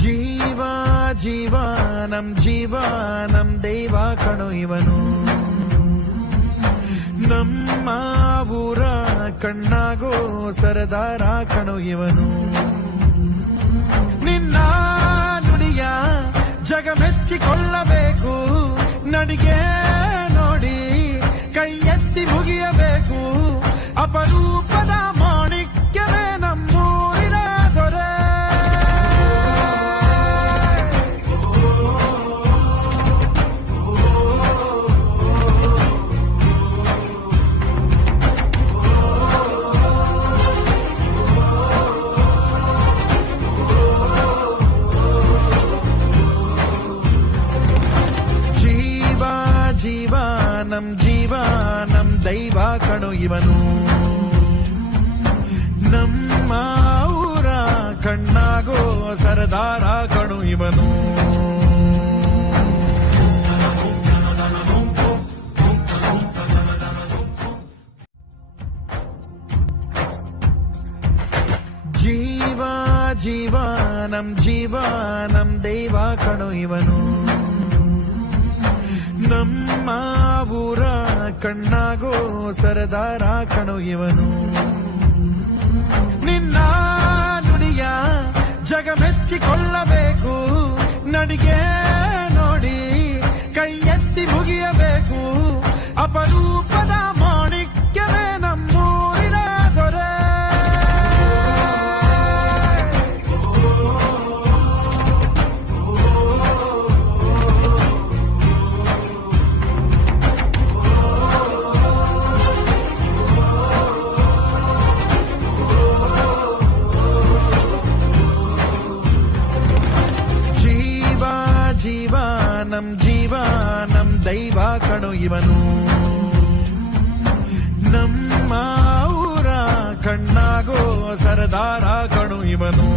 ಜೀವ ಜೀವ ನಮ್ ದೈವ ಕಣೋ ಇವನು, ನಮ್ಮ ಊರ ಕಣ್ಣಾಗೋ ಸರದಾರ ಕಣೋ ಇವನು. ನಿನ್ನ ನುಡಿಯ ಜಗ ಮೆಚ್ಚಿಕೊಳ್ಳಬೇಕು, ನಡಿಗೆ ನೋಡಿ ಕೈ ಎತ್ತಿ ಮುಗಿಯಬೇಕು. ಅಪರೂಪದ ಮಾಣಿಕ್ಯವೇ ನಮ್ಮೂರಿನ ದೊರೆ. ಜೀವ ನಮ್ ದೈವ ಕಣೋ ಇವನು, ನಮ್ಮ ಊರ ಕಣ್ಣಾಗೋ ಸರದಾರ ಕಣೋ ಇವನು. ಜೀವ ಜೀವ ನಮ್ ದೈವ ಕಣೋ ಇವನು, ನಮ್ಮ ಊರ ಕಣ್ಣಾಗೋ ಸರದಾರ ಕಣೋ ಇವನು. ನಿನ್ನ ನುಡಿಯ ಜಗ ಮೆಚ್ಚಿಕೊಳ್ಳಬೇಕು, ನಡಿಗೆ ನೋಡಿ ಕೈ ಎತ್ತಿ ಮುಗಿಯಬೇಕು. ಅಪರೂಪದ ಮಾಣಿಕ್ಯವೇ ನಮ್ಮೂರಿನ ದೊರೆ. ಜೀವ ನಮ್ ದೈವ ಕಣೋ ಇವನು, ನಮ್ಮ ಊರ ಕಣ್ಣಾಗೋ ಸರದಾರ ಕಣೋ ಇವನು.